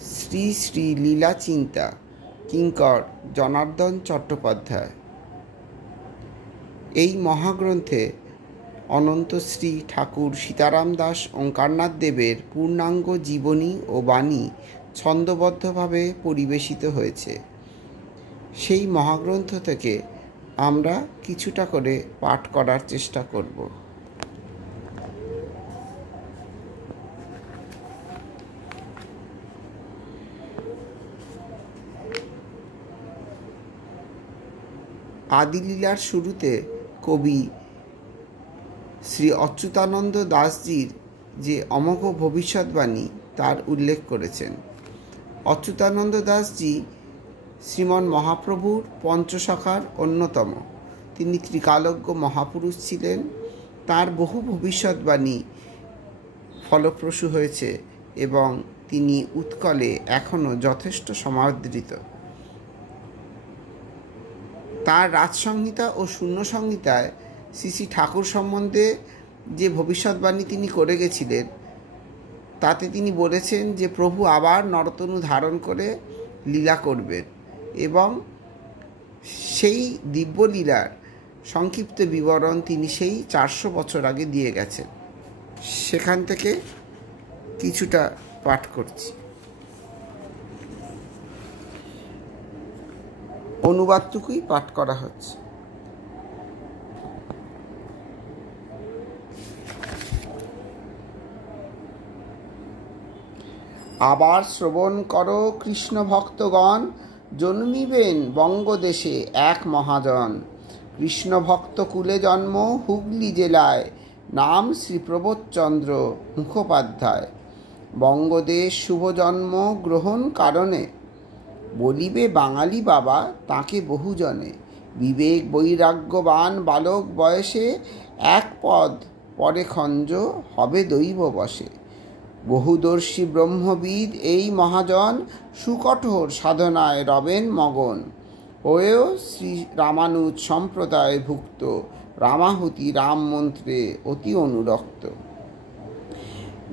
শ্রী শ্রী লীলা চিন্তা কিঙ্কর জনার্দন চট্টোপাধ্যায়। এই মহাগ্রন্থে অনন্ত শ্রী ঠাকুর সীতারাম দাস ওঙ্কারনাথ দেবের পূর্ণাঙ্গ জীবনী ও বাণী ছন্দবদ্ধভাবে পরিবেশিত হয়েছে। সেই মহাগ্রন্থ থেকে আমরা কিছুটা করে পাঠ করার চেষ্টা করব। আদিলীলার শুরুতে কবি শ্রী অচ্যুতানন্দ দাসজির যে অমোঘ ভবিষ্যৎবাণী তার উল্লেখ করেছেন। অচ্যুতানন্দ দাসজি শ্রীমন মহাপ্রভুর পঞ্চসখার অন্যতম। তিনি ত্রিকালজ্ঞ মহাপুরুষ ছিলেন। তার বহু ভবিষ্যৎবাণী ফলপ্রসূ হয়েছে এবং তিনি উৎকলে এখনও যথেষ্ট সমাদৃত। তার রাজসংহিতা ও শূন্য সংহিতায় শ্রী শ্রী ঠাকুর সম্বন্ধে যে ভবিষ্যৎবাণী তিনি করে গেছিলেন তাতে তিনি বলেছেন যে প্রভু আবার নরতনু ধারণ করে লীলা করবেন এবং সেই দিব্যলীলার সংক্ষিপ্ত বিবরণ তিনি সেই 400 বছর আগে দিয়ে গেছেন। সেখান থেকে কিছুটা পাঠ করছি। অনুবাদটুকুই পাঠ করা হচ্ছে। আবার শ্রবণ করো কৃষ্ণ ভক্তগণ, জন্মিবেন বঙ্গদেশে এক মহাজন। কৃষ্ণ ভক্ত কুলে জন্ম হুগলি জেলায়, নাম শ্রী প্রবোধচন্দ্র মুখোপাধ্যায়। বঙ্গদেশ শুভ জন্ম গ্রহণ কারণে, বলিবে বাঙালি বাবা তাকে বহুজনে। বিবেক বৈরাগ্যবান বালক বয়সে, এক পদ পরে খঞ্জ হবে দৈব বশে। বহুদর্শী ব্রহ্মবিদ এই মহাজন, সুকঠোর সাধনায় রবেন মগন। হয়েও শ্রী রামানুজ সম্প্রদায় ভুক্ত, রামাহুতি রাম মন্ত্রে অতি অনুরক্ত।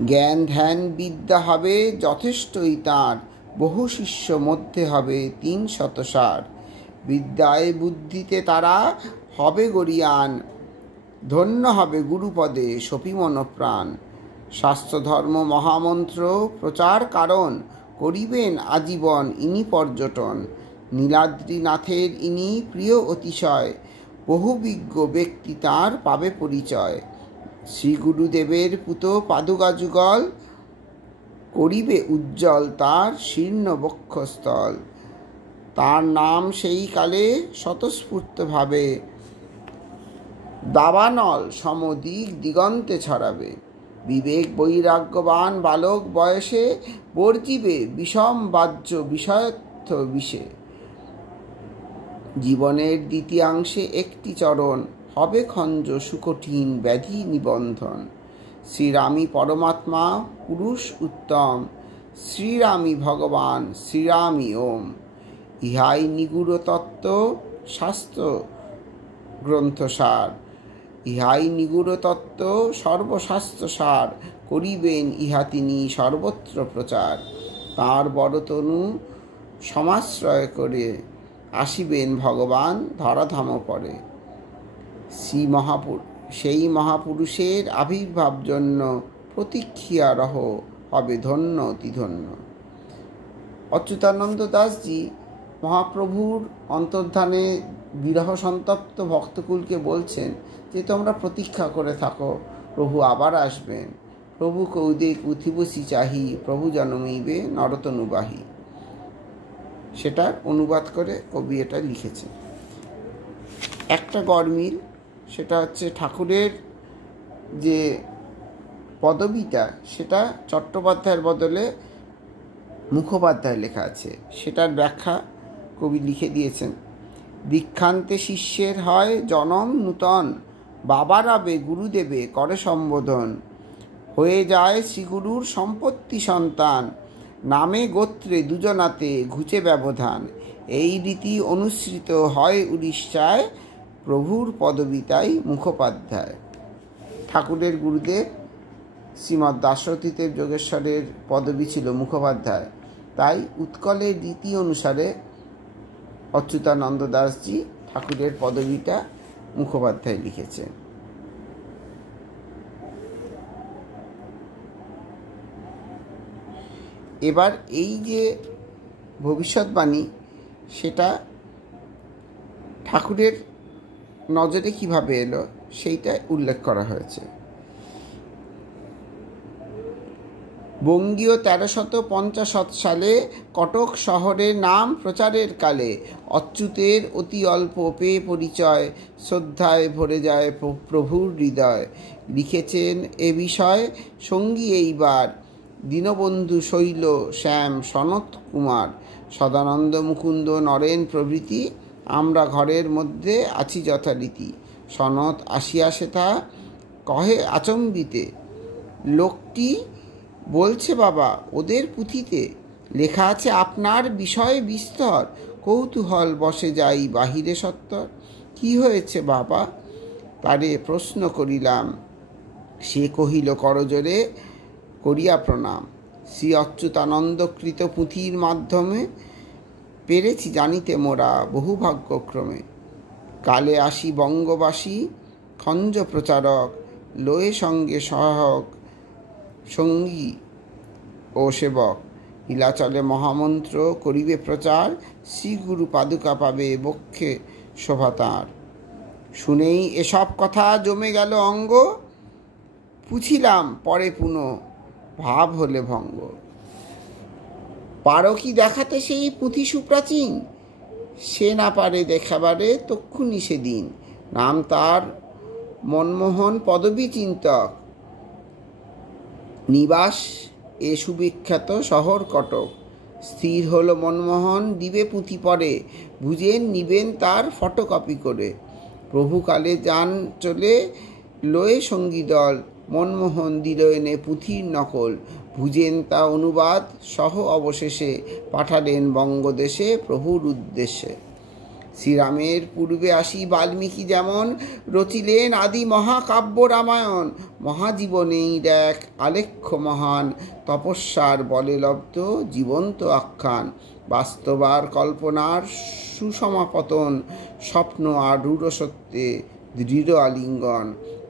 জ্ঞান ধ্যান বিদ্যা হবে যথেষ্টই তাঁর, বহু শিষ্য মধ্যে হবে 360। বিদ্যায় বুদ্ধিতে তারা হবে গরিয়ান, ধন্য হবে গুরুপদে সপি মনপ্রাণ। শাস্ত্র ধর্ম মহামন্ত্র প্রচার কারণ, করিবেন আজীবন ইনি পর্যটন। নীলাদ্রিনাথের ইনি প্রিয় অতিশয়, বহুবিজ্ঞ ব্যক্তি তাঁর পাবে পরিচয়। শ্রী গুরুদেবের পুত পাদুকা যুগল, করিবে উজ্জ্বল তার শীর্ণ বক্ষস্থল। তার নাম সেই কালে স্বতঃস্ফূর্তভাবে, দাবানল সমদিক দিগন্তে ছড়াবে। বিবেক বৈরাগ্যবান বালক বয়সে, বর্জিবে বিষম বাহ্য বিষয়ত্ব বিষে। জীবনের দ্বিতীয়াংশে একটি চরণ, হবে খঞ্জ সুকঠিন ব্যাধি নিবন্ধন। শ্রীরামী পরমাত্মা পুরুষ উত্তম, শ্রীরামী ভগবান শ্রীরামী ওম। ইহাই নিগুড় তত্ত্ব শাস্ত্র গ্রন্থসার, ইহাই নিগুড় তত্ত্ব সর্বশাস্ত্র সার। করিবেন ইহা তিনি সর্বত্র প্রচার। তাঁর বড়তনু সমাশ্রয় করে, আসিবেন ভগবান ধরাধাম পরে। সেই মহাপুরুষের আবির্ভাব জন্য, প্রতীক্ষিয়া রহ হবে ধন্য অতি ধন্য। অচ্যুতানন্দ দাসজি মহাপ্রভুর অন্তর্ধানে বিরহ সন্তপ্ত ভক্তকুলকে বলছেন যে তোমরা প্রতীক্ষা করে থাকো, প্রভু আবার আসবেন। প্রভু কৌদে কুথিবসি চাহি, প্রভু জন্মিবে নরতনুবাহী। সেটার অনুবাদ করে কবি এটা লিখেছেন। একটা গরমিল, সেটা হচ্ছে ঠাকুরের যে পদবিটা সেটা চট্টোপাধ্যায়ের বদলে মুখোপাধ্যায় লেখা আছে, সেটার ব্যাখ্যা কবি লিখে দিয়েছেন। দীক্ষান্তে শিষ্যের হয় জনম নূতন, বাবা রাবে গুরুদেবে করে সম্বোধন। হয়ে যায় শ্রীগুরুর সম্পত্তি সন্তান, নামে গোত্রে দুজনাতে ঘুচে ব্যবধান। এই রীতি অনুসৃত হয় উড়িষ্যায়, প্রভুর পদবী তাই মুখোপাধ্যায়। ঠাকুরের গুরুদেব শ্রীমৎ দাশরথীদেব যোগেশ্বরের পদবী ছিল মুখোপাধ্যায়। তাই উৎকলের রীতি অনুসারে অচ্যুতানন্দ দাসজি ঠাকুরের পদবীটা মুখোপাধ্যায় লিখেছেন। এবার এই যে ভবিষ্যৎবাণী, সেটা ঠাকুরের নজরে কিভাবে এলো সেইটা উল্লেখ করা হয়েছে। বঙ্গীয় 1350 সালে কটক শহরের নাম প্রচারের কালে অচ্যুতের অতি অল্প পেয়ে পরিচয় শ্রদ্ধায় ভরে যায় প্রভুর হৃদয়। লিখেছেন এ বিষয় সঙ্গী এইবার দীনবন্ধু শৈল শ্যাম সনত কুমার সদানন্দ মুকুন্দ নরেন প্রভৃতি। আমরা ঘরের মধ্যে আছি যথারীতি। সনত আসিয়া সেথা কহে আচম্বিতে, লোকটি বলছে বাবা ওদের পুঁথিতে লেখা আছে আপনার বিষয় বিস্তর। কৌতূহল বসে যাই বাহিরে সত্তর। কি হয়েছে বাবা তারে প্রশ্ন করিলাম। সে কহিল করজোরে করিয়া প্রণাম। শ্রী অচ্যুতানন্দকৃত পুঁথির মাধ্যমে পেরেছি জানিতে মোরা বহু ভাগ্যক্রমে। কালে আসি বঙ্গবাসী খঞ্জ প্রচারক, লয়ে সঙ্গে সহায়ক সঙ্গী ও সেবক। নীলাচলে মহামন্ত্র করিবে প্রচার, শ্রীগুরু পাদুকা পাবে বক্ষে শোভা তাঁর। শুনেই এসব কথা জমে গেল অঙ্গ, পুছিলাম পরে পুনঃ ভাব হলে ভঙ্গ। পারো কি দেখাতে সেই পুঁথি সুপ্রাচীন? সে না পারে দেখাবারে তক্ষুনি সেদিন। নাম তার মনমোহন পদবী চিন্তক, নিবাস এ সুবিখ্যাত শহর কটক। স্থির হলো মনমোহন দিবে পুঁথি পরে, বুঝেন নিবেন তার ফটোকপি করে। প্রভুকালে যান চলে লয়ে সঙ্গী দল, মনমোহন দিল এনে পুঁথির নকল। বুঝেন তা অনুবাদ সহ অবশেষে পাঠালেন বঙ্গদেশে প্রভুর উদ্দেশ্যে। শ্রীরামের পূর্বে আসি বাল্মীকি যেমন রচিলেন আদি মহাকাব্য রামায়ণ। মহাজীবনেই এক আলেখ্য মহান, তপস্যার বলে লব্ধ জীবন্ত আখ্যান। বাস্তবার কল্পনার সুসমাপতন, স্বপ্ন আর রূঢ় সত্যে দৃঢ় আলিঙ্গন।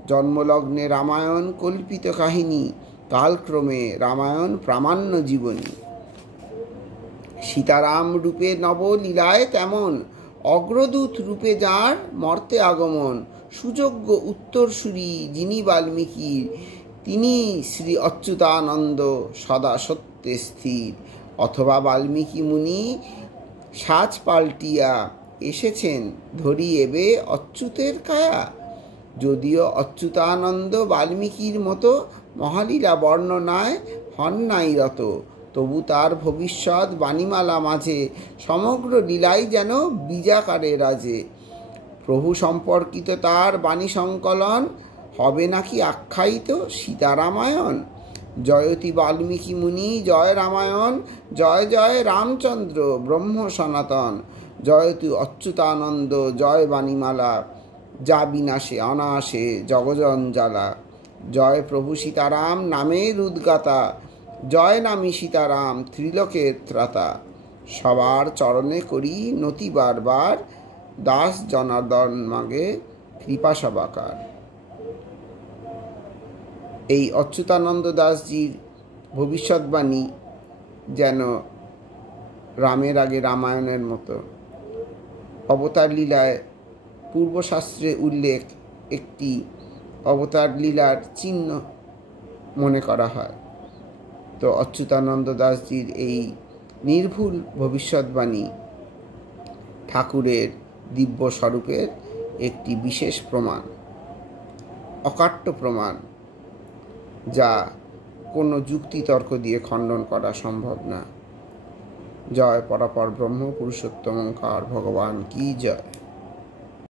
জন্মলগ্নে রামায়ণ কল্পিত কাহিনী, কালক্রমে রামায়ণ প্রামাণ্য জীবনী। সীতারাম রূপে নবলীলায় তেমন, অগ্রদূত রূপে যার মর্তে আগমন। সুযোগ্য উত্তরসূরি যিনি বাল্মীকির, তিনি শ্রী অচ্যুতানন্দ সদা সত্যে স্থির। অথবা বাল্মীকি মুনি সাজ পাল্টিয়া এসেছেন, ধরি এবে অচ্যুতের কায়া। যদিও অচ্যুতানন্দ বাল্মীকির মতো মহালীলা বর্ণনায় হন নাই রত, তবু তার ভবিষ্যৎ বাণীমালা মাঝে সমগ্র লীলাই যেন বীজাকারে রাজে। প্রভু সম্পর্কিত তার বাণী সংকলন হবে নাকি আখ্যায়িত সীতারামায়ণ। জয়তি বাল্মীকি মুনি জয় রামায়ণ, জয় জয় রামচন্দ্র ব্রহ্ম সনাতন। জয়তু অচ্যুতানন্দ জয় বাণীমালা, যা বিনাশে অনাশে জগজঞ্জালা। জয় প্রভু সীতারাম নামের উদ্গাতা, জয় নামী সীতারাম ত্রিলোকের ত্রাতা। সবার চরণে করি নতি বারবার, দাস জনার্দন মাগে কৃপা সবাকার। এই অচ্যুতানন্দ দাসজির ভবিষ্যৎবাণী যেন রামের আগে রামায়ণের মতো। অবতার লীলায় পূর্বশাস্ত্রে উল্লেখ একটি অবতার লীলার চিহ্ন মনে করা হয়। তো অচ্যুতানন্দ দাসজির এই নির্ভুল ভবিষ্যৎবাণী ঠাকুরের দিব্য স্বরূপের একটি বিশেষ প্রমাণ, অকাট্য প্রমাণ, যা কোনো যুক্তিতর্ক দিয়ে খণ্ডন করা সম্ভব না। জয় পরাপর ব্রহ্ম পুরুষোত্তম ওঙ্কার ভগবান কি জয়।